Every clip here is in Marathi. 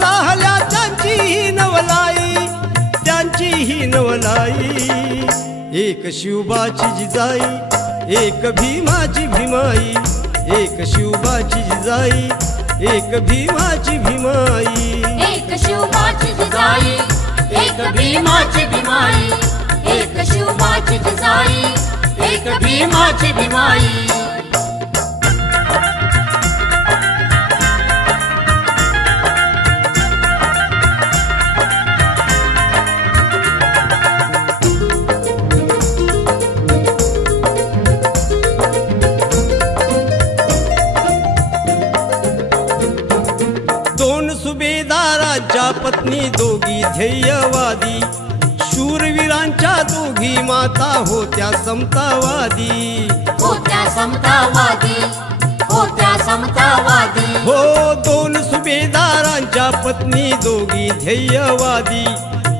झाल्या त्यांची ही नवलाई, त्यांची ही नवलाई। एक शिवबाची जिजाई, एक भीमाची भीमाई, एक शिवबाची जिजाई, एक भीमाची भीमाई। एक शिवबाची जिजाई, एक भीमाची भीमाई, एक शिवबाची जिजाई, एक भीमाची भीमाई। दोन सुभेदारांच्या पत्नी दोघी ध्येयवादी, शूरवीरांच्या दोघी माता होत्या समतावादी, होत्या समतावादी, होत्या समतावादी। हो दोन सुभेदारांच्या पत्नी दोघी ध्येयवादी,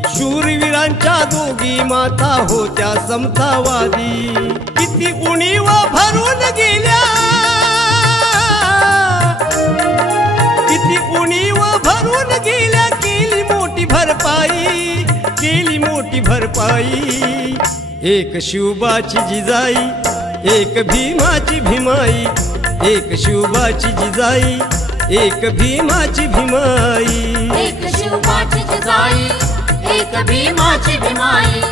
शूरवीरांच्या दोघी माता होत्या समतावादी। किती उणीव भरून गेल्या, किती उणीव भरून गेल्या, केली मोठी भरपाई, केली मोठी भरपाई। एक शिवबाची जिजाई, एक भीमाची भीमाई, एक शिवबाची जिजाई, एक भीमाची भीमाई। एक शिवबाची जिजाई, एक भीमाची भीमाई,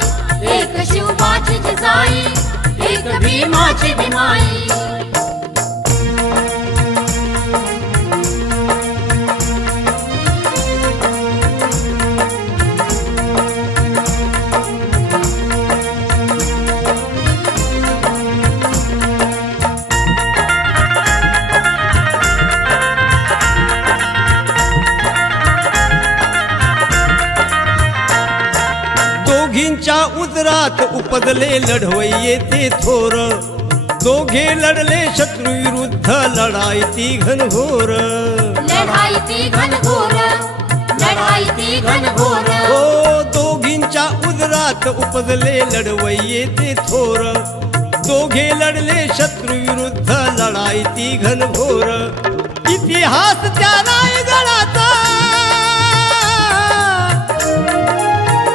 एक शिवबाची जिजाई, एक भीमाची भीमाई। दोघींच्या उदरात उपदले लढवय्ये ते थोर, दोघे लढले शत्रु विरुद्ध लढाई ती घनघोर, लढाई ती घनघोर, लढाई ती घनघोर। हो दोघींच्या उदरात उपदले लढवय्ये ते थोर, दोघे लढले शत्रु विरुद्ध लढाई ती घनघोर। इतिहास त्या रायगडाचा,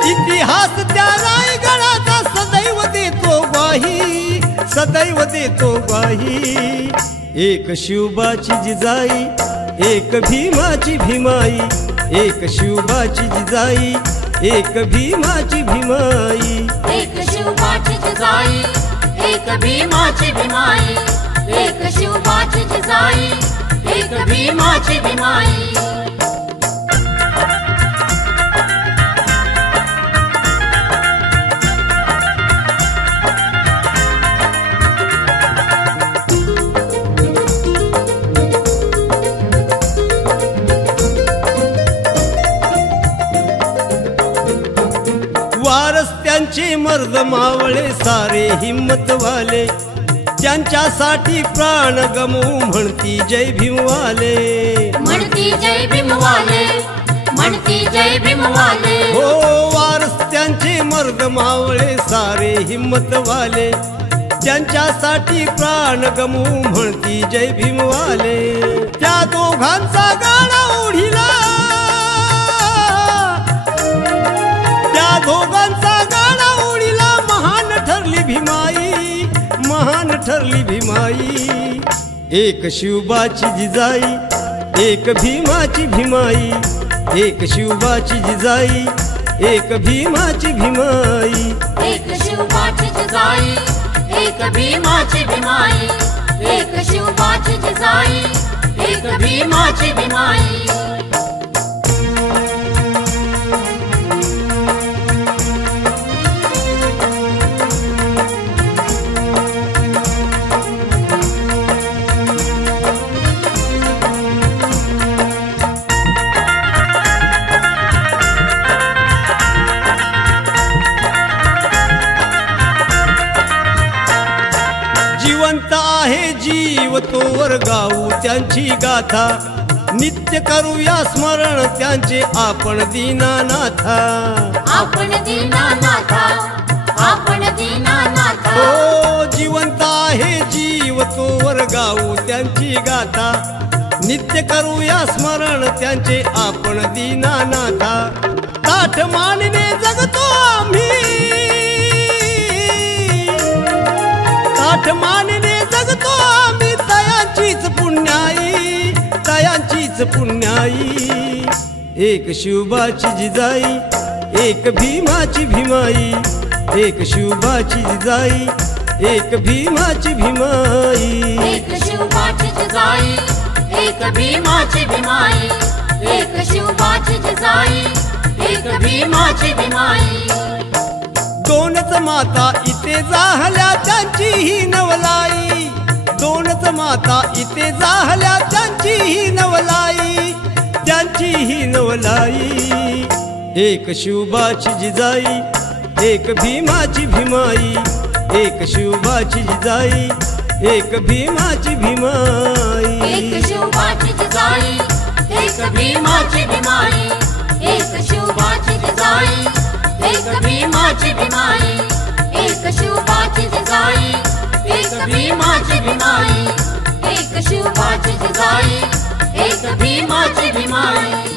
इतिहास त्या रायगडाचा सदैव देतो ग्वाही, सदैव देतो ग्वाही। एक शिवबाची जिजाई, एक भीमाची भीमाई, एक शिवबाची जिजाई, एक भीमाची भीमाई। एक शिवबाची जिजाई, एक भीमाची भीमाई, एक शिवबाची जिजाई, एक भीमाची भीमाई। वारस त्यांचे मर्द मावळे सारे हिम्मतवाले, त्यांच्यासाठी प्राण गमवू म्हणती जय भीमवाले, म्हणती जय भीमवाले, म्हणती जय भीमवाले। हो वारस त्यांचे मर्द मावळे सारे हिम्मतवाले, त्यांच्यासाठी प्राण गमवू म्हणती जय भीमवाले। त्या दोघांचा गाडा ओढिला, त्या दोघांचा गाडा ओढिला, महान ठरली भीमाई, महान ठरली भीमाई। एक शिवबाची जिजाई, एक भीमाची भीमाई, एक शिवबाची जिजाई, एक भीमाची भीमाई। एक शिवबाची जिजाई, एक भीमाची भीमाई, एक शिवबाची जिजाई, एक भीमाची भीमाई। जिवंत आहे जीव तोवर गाऊ त्यांची गाथा, नित्य करूया स्मरण त्यांचे आपण दीनानाथा, आपण दीनानाथा, आपण दीनानाथा। हो जिवंत आहे जीव तोवर गाऊ त्यांची गाथा, नित्य करूया स्मरण त्यांचे आपण दीनानाथा ताठ मानने जगतो आम्ही ताठ मानने जगतो आम्ही तयांचीच पुण्याई एक शिवबाची जिजाई एक भीमाची भीमाई एक शिवबाची जिजाई एक भीमाची भीमाई एक शिवबाची जिजाई एक भीमाची भीमाई एक शिवबाची जिजाई एक भीमाची भीमाई दोनच माता इथे जाहल्या त्यांची ही नवलाई दोनच माता इथे जाहल्या त्यांची ही नवलाई एक शिवबाची जिजाई एक भीमाची भीमाई एक शिवबाची जिजाई एक भीमाची भीमाई एक शिवबाची जिजाई एक भीमाची भीमाई एक शिवबाची जिजाई एक भीमाची भीमाई एक शिवबाची जिजाई एक भीमाची भीमाई एक शिवबाची जिजाई एक भीमाची भीमाई